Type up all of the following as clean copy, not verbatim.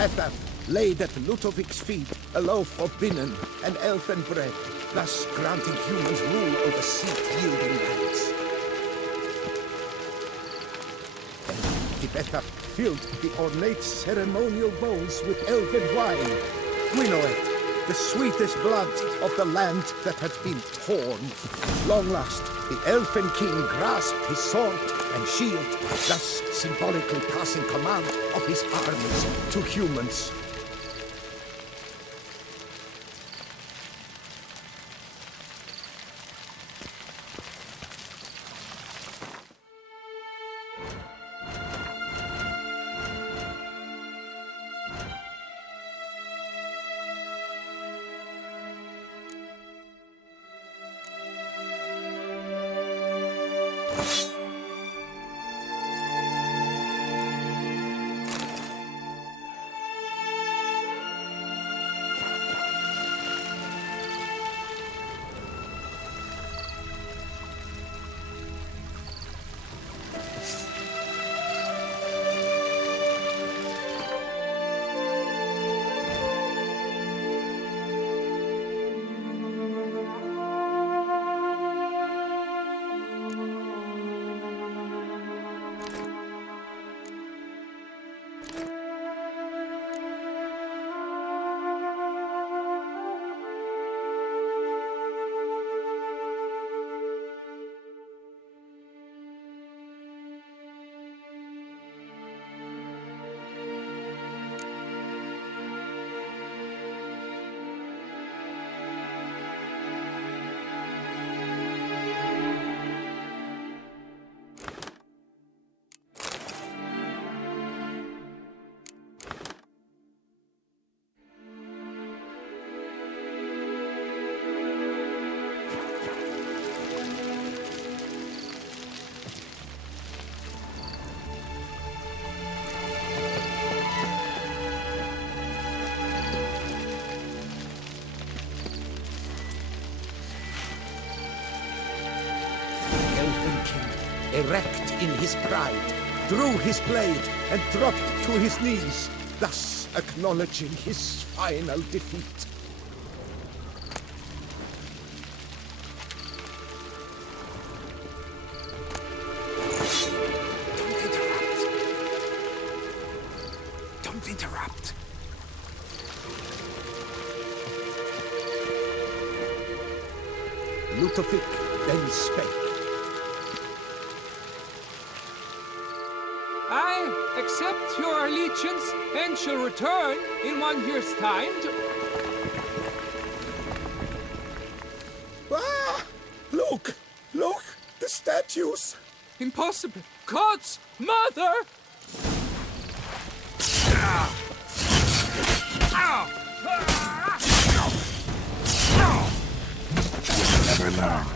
Tibetab laid at Ludovic's feet a loaf of binnen and elfin bread, thus granting humans rule over seed-yielding lands. Then Tibetab filled the ornate ceremonial bowls with elfin wine, Gwinoet, the sweetest blood of the land that had been torn. Long last, the elfin king grasped his sword and shield, thus symbolically passing command of his armies to humans. Erect in his pride, drew his blade and dropped to his knees, thus acknowledging his final defeat. Don't interrupt. Ludovic then spake. I accept your allegiance and shall return in 1 year's time to... Ah! Look! Look! The statues! Impossible! God's mother! Never learn.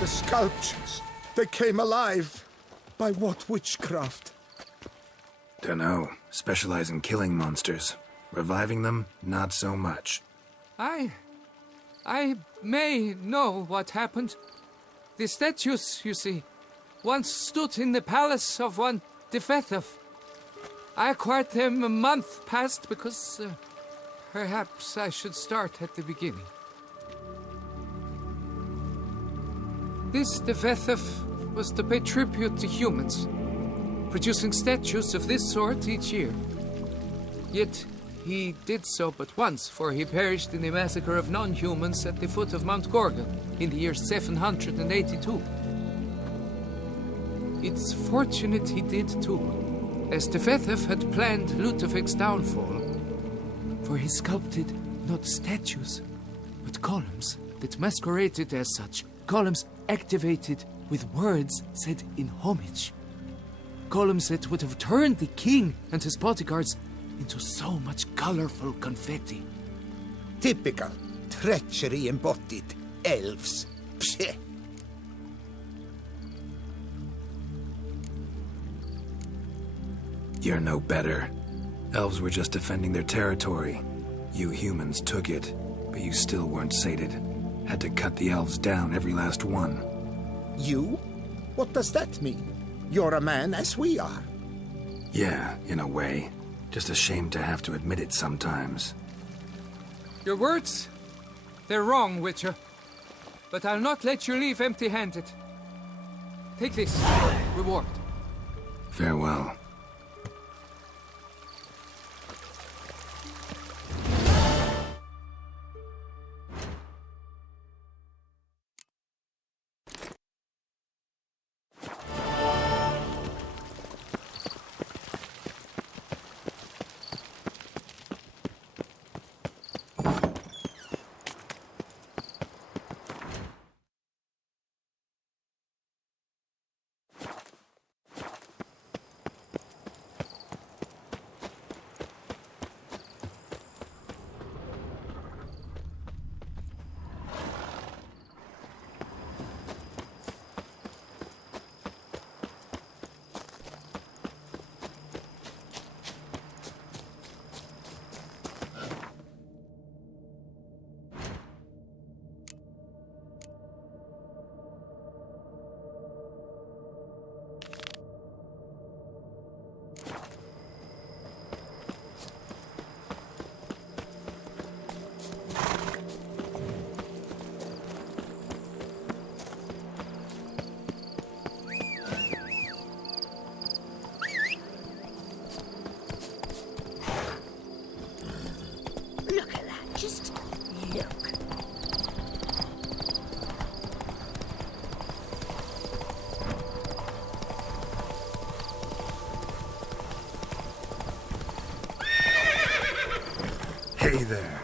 The sculptures, they came alive. By what witchcraft? Dunno. Specialize in killing monsters. Reviving them, not so much. I may know what happened. The statues, you see, once stood in the palace of one Defethov. I acquired them a month past because perhaps I should start at the beginning. This Defethov was to pay tribute to humans, producing statues of this sort each year. Yet he did so but once, for he perished in the massacre of non-humans at the foot of Mount Gorgon in the year 782. It's fortunate he did too, as Defethov had planned Ludovic's downfall, for he sculpted not statues, but columns that masqueraded as such, columns activated with words said in homage. Columns that would have turned the king and his bodyguards into so much colorful confetti. Typical treachery embodied. Elves. Psheh. You're no better. Elves were just defending their territory. You humans took it, but you still weren't sated. Had to cut the elves down, every last one. You? What does that mean? You're a man as we are. Yeah, in a way. Just ashamed to have to admit it sometimes. Your words? They're wrong, Witcher. But I'll not let you leave empty-handed. Take this. Reward. Farewell. Look at that, just look. Hey there.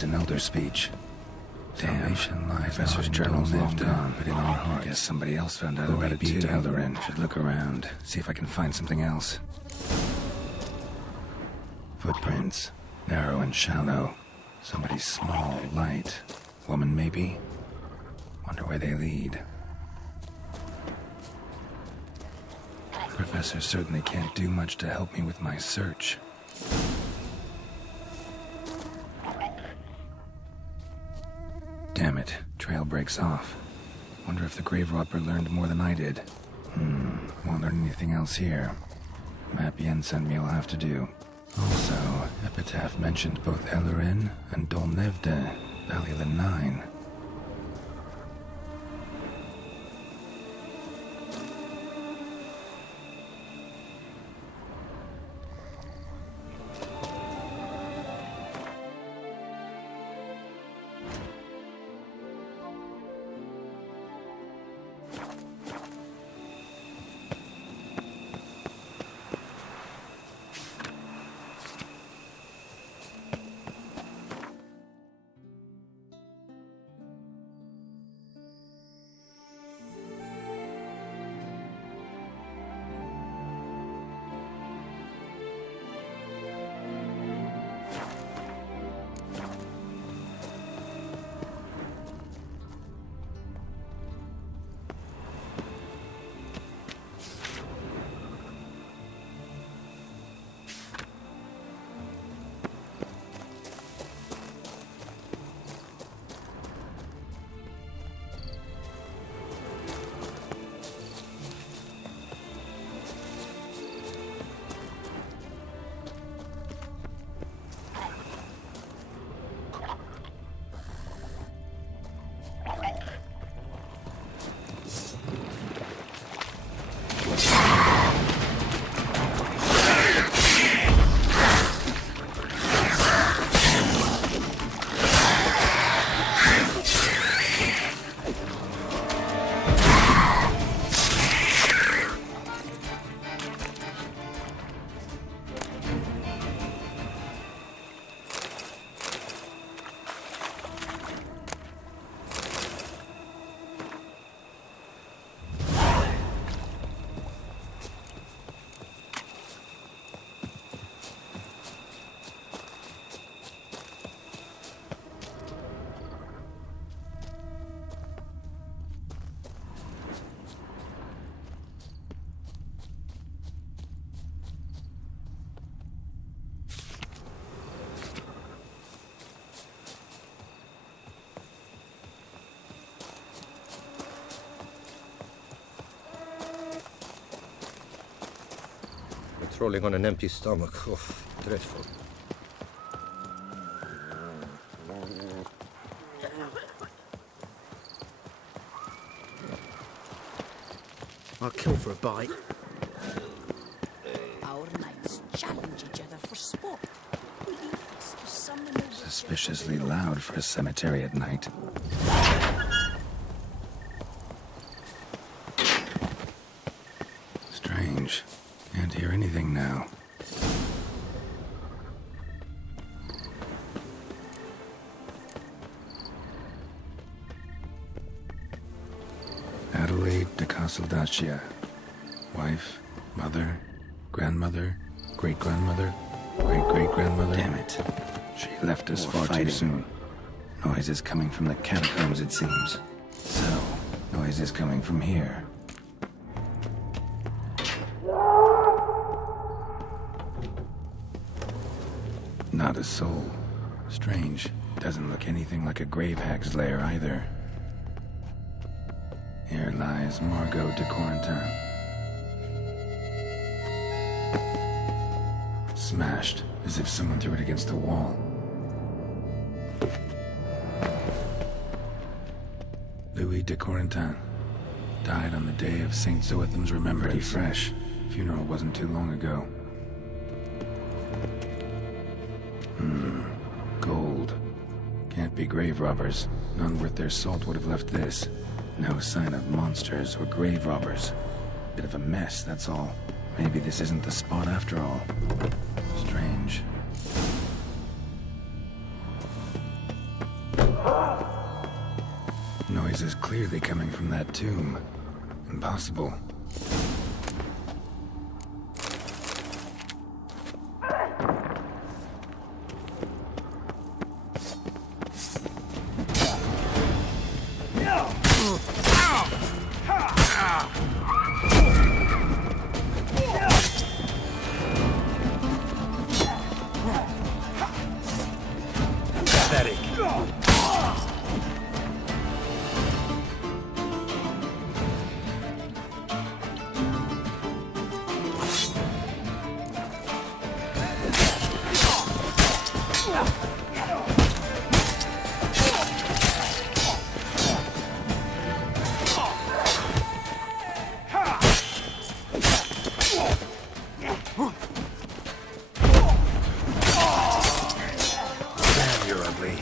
Words in Elder speech. Damn. Professor's journal's long gone, but in our hearts. Guess somebody else found out about it too. Eldarin. Should look around, see if I can find something else. Footprints. Narrow and shallow. Somebody small, light. Woman, maybe? Wonder where they lead. Professor certainly can't do much to help me with my search. Damn it, trail breaks off. Wonder if the grave robber learned more than I did. Won't learn anything else here. Map Yen sent me will have to do. Also, Epitaph mentioned both Eldarin and Dolnevde, Valley of the Nine. Patrolling on an empty stomach. Oh, dreadful. I'll kill for a bite. Our knights challenge each other for sport. We leave this to summon a Suspiciously loud for a cemetery at night. Strange. Can't hear anything now. Adelaide de Casteldacia. Wife, mother, grandmother, great-grandmother, great-great-grandmother. Damn it. She left us far too soon. Noises coming from the catacombs, it seems. So, noises coming from here. Not a soul. Strange. Doesn't look anything like a grave hag's lair either. Here lies Margot de Corentin. Smashed, as if someone threw it against the wall. Louis de Corentin died on the day of St. Zoetham's remembrance. Pretty fresh. Funeral wasn't too long ago. Gold. Can't be grave robbers. None worth their salt would have left this. No sign of monsters or grave robbers. Bit of a mess, that's all. Maybe this isn't the spot after all. Strange. noise is clearly coming from that tomb. Impossible. Damn, you're ugly.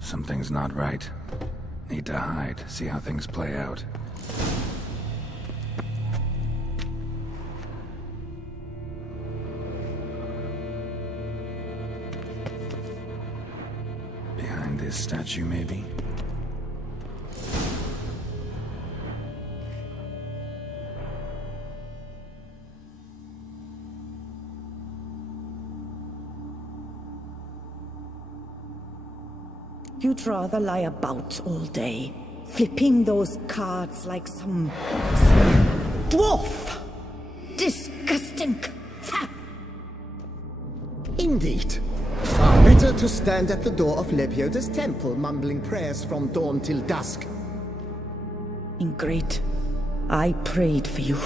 Something's not right. Need to hide, see how things play out. Behind this statue, maybe? You'd rather lie about all day, flipping those cards like some dwarf. Disgusting. Indeed. Far better to stand at the door of Lebioda's temple, mumbling prayers from dawn till dusk. Ingrate, I prayed for you,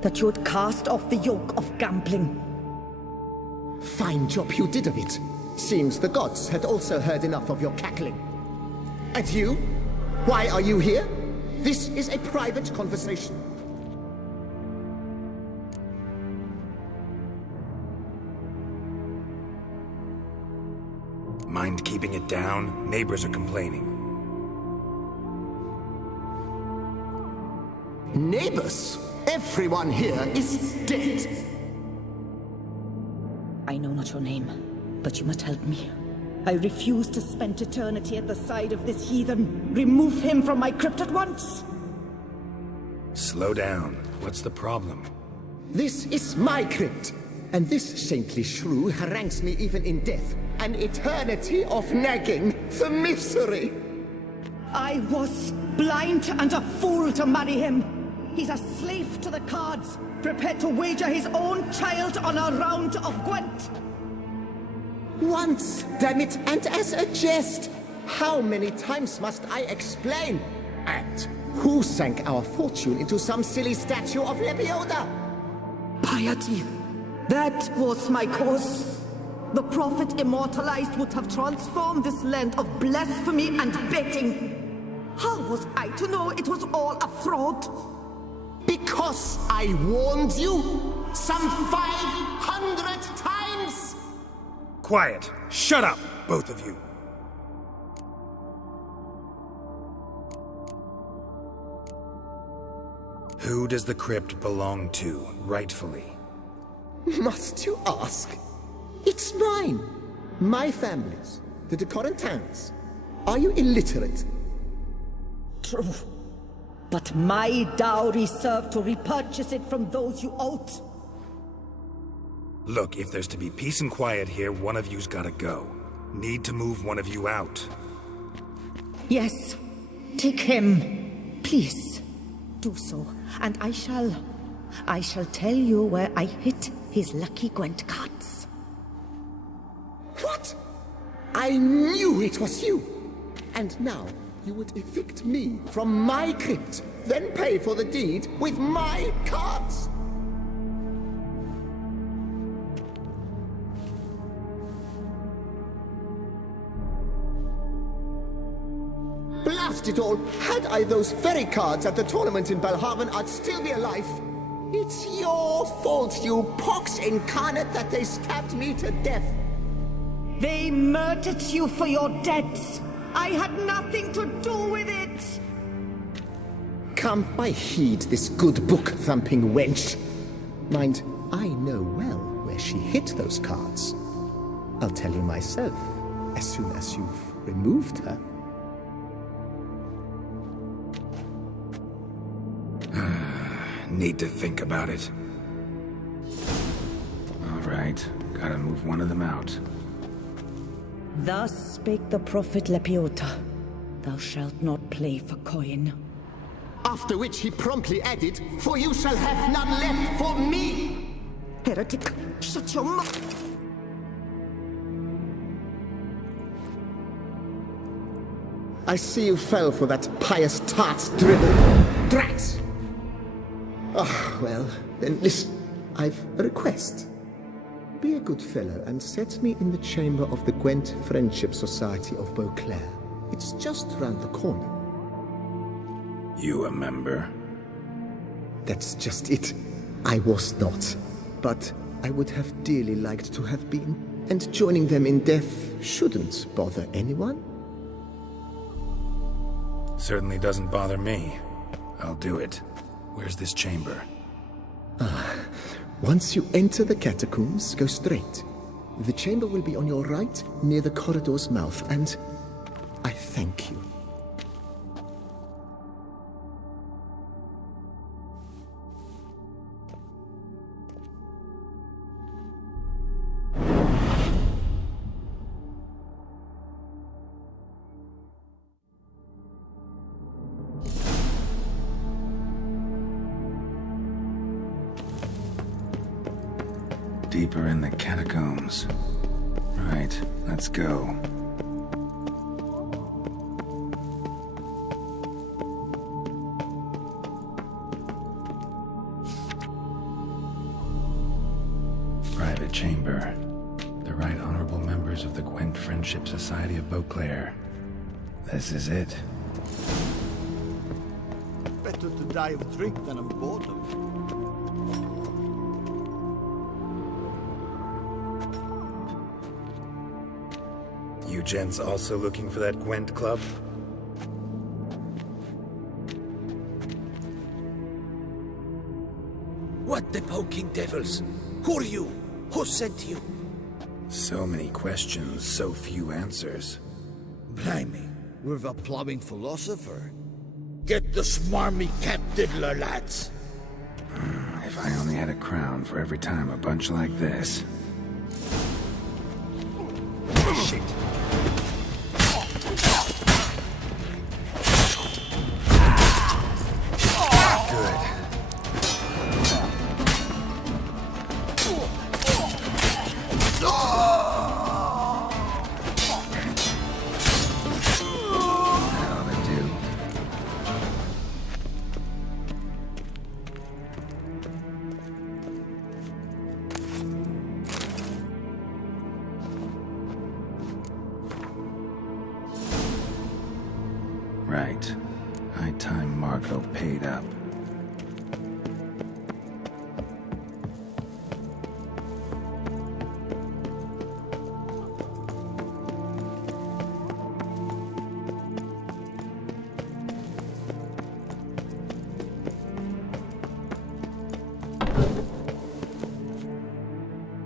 that you would cast off the yoke of gambling. Fine job you did of it. Seems the gods had also heard enough of your cackling. And you? Why are you here? This is a private conversation. Mind keeping it down? Neighbors are complaining. Neighbors? Everyone here is dead. I know not your name, but you must help me. I refuse to spend eternity at the side of this heathen. Remove him from my crypt at once! Slow down. What's the problem? This is my crypt, and this saintly shrew harangues me even in death. An eternity of nagging, the misery! I was blind and a fool to marry him. He's a slave to the cards, prepared to wager his own child on a round of Gwent. Once, damn it, and as a jest. How many times must I explain? And who sank our fortune into some silly statue of Lebioda? Piety. That was my cause. The prophet immortalized would have transformed this land of blasphemy and betting. How was I to know it was all a fraud? Because I warned you some 500 times! Quiet. Shut up, both of you. Who does the crypt belong to, rightfully? Must you ask? It's mine. My family's. The de Corentins. Are you illiterate? True. But my dowry served to repurchase it from those you owed. Look, if there's to be peace and quiet here, one of you's gotta go. Need to move one of you out. Yes. Take him. Please. Do so. And I shall tell you where I hid his lucky Gwent cards. What? I knew it was you! And now you would evict me from my crypt, then pay for the deed with my cards! Blast it all! Had I those very cards at the tournament in Belhaven, I'd still be alive. It's your fault, you pox incarnate, that they stabbed me to death. They murdered you for your debts. I had nothing to do with it. Come, I heed this good book-thumping wench. Mind, I know well where she hid those cards. I'll tell you myself, as soon as you've removed her. Need to think about it. All right, gotta move one of them out. Thus spake the prophet Lepiota. Thou shalt not play for coin. After which he promptly added, "For you shall have none left for me!" Heretic, shut your mouth. I see you fell for that pious tart's drivel. Drats! Ah, well, then listen. I've a request. Be a good fellow and set me in the chamber of the Gwent Friendship Society of Beauclair. It's just round the corner. You a member? That's just it. I was not. But I would have dearly liked to have been. And joining them in death shouldn't bother anyone. Certainly doesn't bother me. I'll do it. Where's this chamber? Once you enter the catacombs, go straight. The chamber will be on your right, near the corridor's mouth, and I thank you. Deeper in the catacombs. Right, let's go. Private chamber. The Right Honorable members of the Gwent Friendship Society of Beauclair. This is it. Better to die of drink than of boredom. You gents also looking for that Gwent club? What the poking devils? Who are you? Who sent you? So many questions, so few answers. Blimey, we're the plumbing philosopher. Get the smarmy cap diddler, lads. If I only had a crown for every time a bunch like this. Shit. cargo paid up.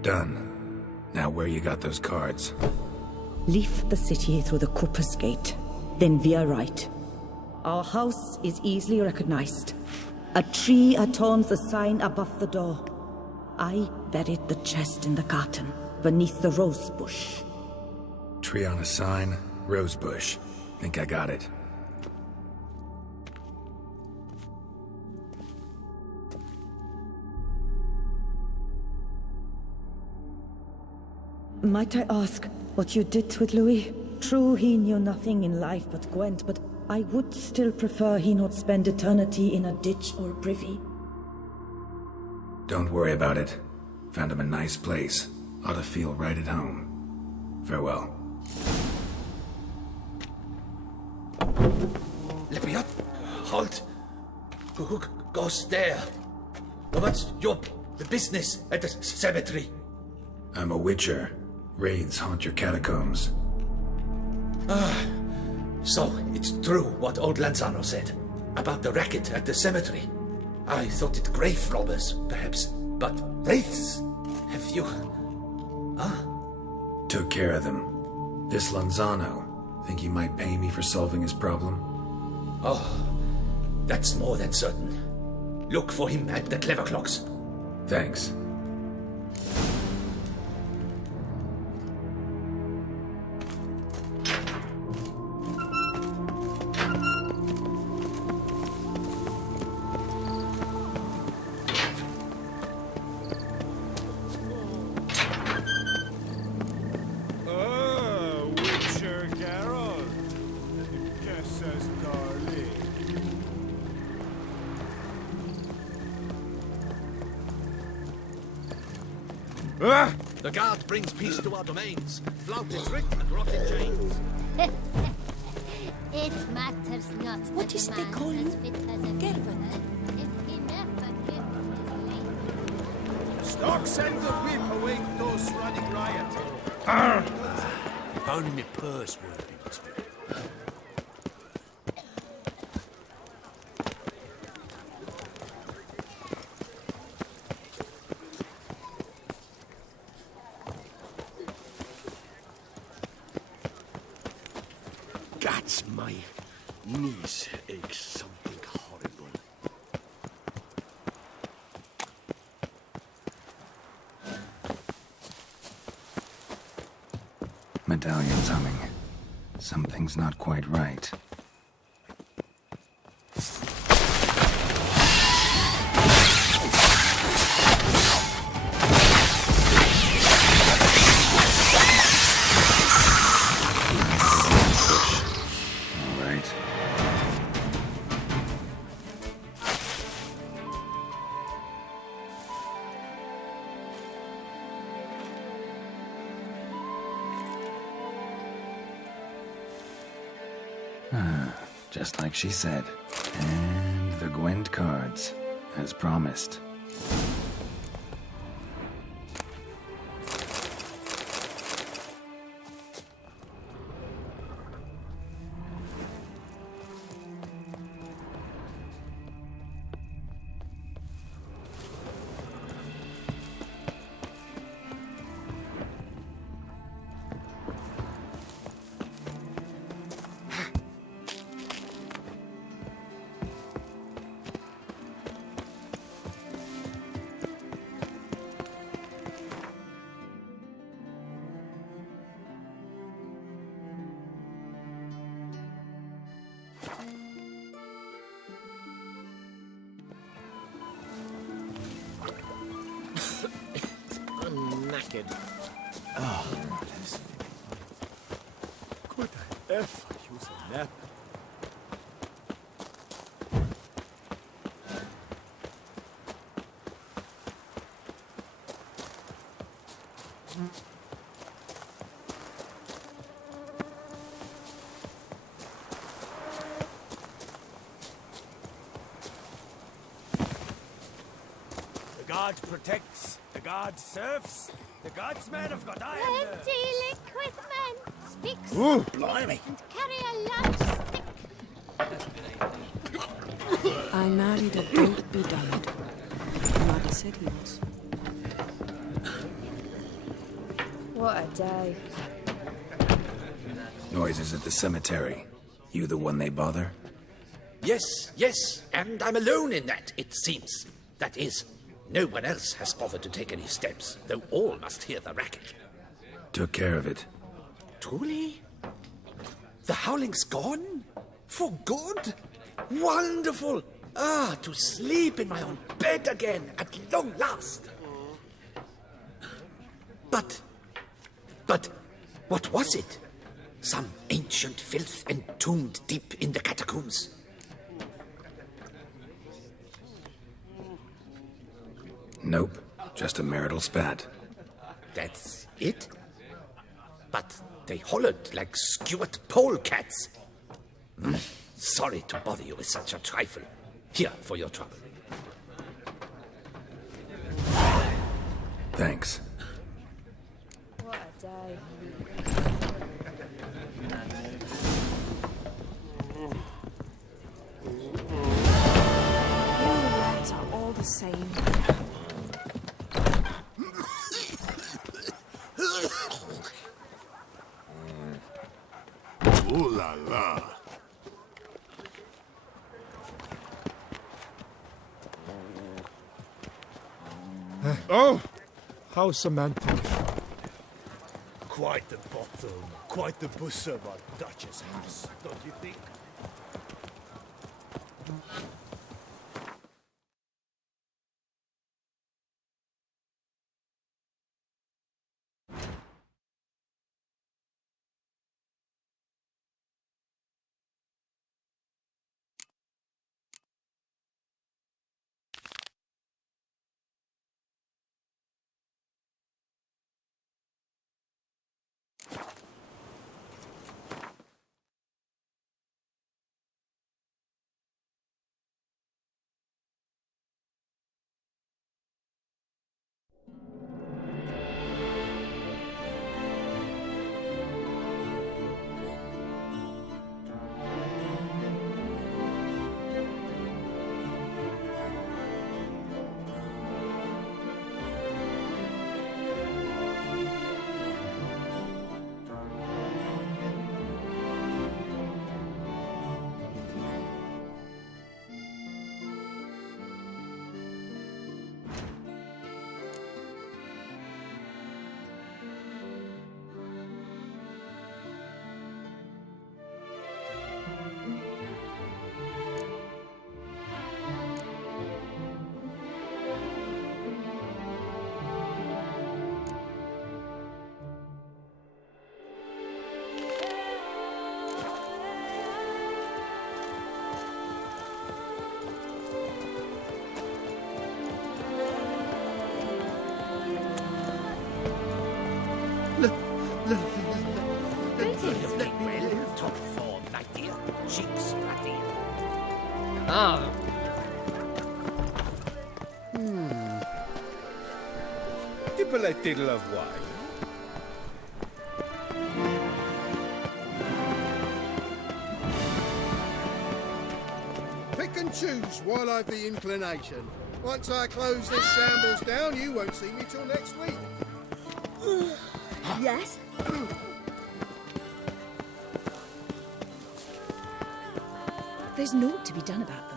Done. Now where you got those cards? Leave the city through the Corpus Gate, then veer right. Our house is easily recognized. A tree adorns the sign above the door. I buried the chest in the garden, beneath the rose bush. Tree on a sign, rose bush. Think I got it. Might I ask what you did with Louis? True, he knew nothing in life but Gwent, but I would still prefer he not spend eternity in a ditch or privy. Don't worry about it. Found him a nice place. Ought to feel right at home. Farewell. Let me up. Halt. Who goes there? What's your business at the cemetery? I'm a witcher. Wraiths haunt your catacombs. So it's true what old Lanzano said about the racket at the cemetery. I thought it grave robbers, perhaps, but wraiths? Have you... Took care of them. This Lanzano, think he might pay me for solving his problem? Oh, that's more than certain. Look for him at the Clever Clocks. Thanks. The guard brings peace to our domains. Flout its writ and rot in chains. It matters not. What is they call you? Gerben. Stocks and the whip await those running riot. If only my purse would have been too. That's my knees ache something horrible. Medallion's humming. Something's not quite right. Just like she said. And the Gwent cards, as promised. Oh, could I ever use a nap? god protects, the god serves, the godsmen have got iron. Plenty liquid men. Speak Ooh, softly blimey. and carry a large stick. I married a don't be died. Mother said he was. What a day. Noises at the cemetery. You the one they bother? Yes, yes, and I'm alone in that, it seems. That is, no one else has bothered to take any steps, though all must hear the racket. Took care of it. Truly? The howling's gone? For good? Wonderful! Ah, to sleep in my own bed again, at long last. But, what was it? Some ancient filth entombed deep in the catacombs? Nope, just a marital spat. That's it? But they hollered like skewered polecats. Sorry to bother you with such a trifle. Here for your trouble. Thanks. What a day. You lads are all the same. Ooh la la. Oh, how Samantha. Quite the bottom, quite the bosom of Duchess house, don't you think? Well, top form, my dear. Cheeks, Patty. Ah, Dipple a diddle of wine. Pick and choose while I've the inclination. Once I close this shambles down, you won't see me till next week. Yes? There's naught to be done about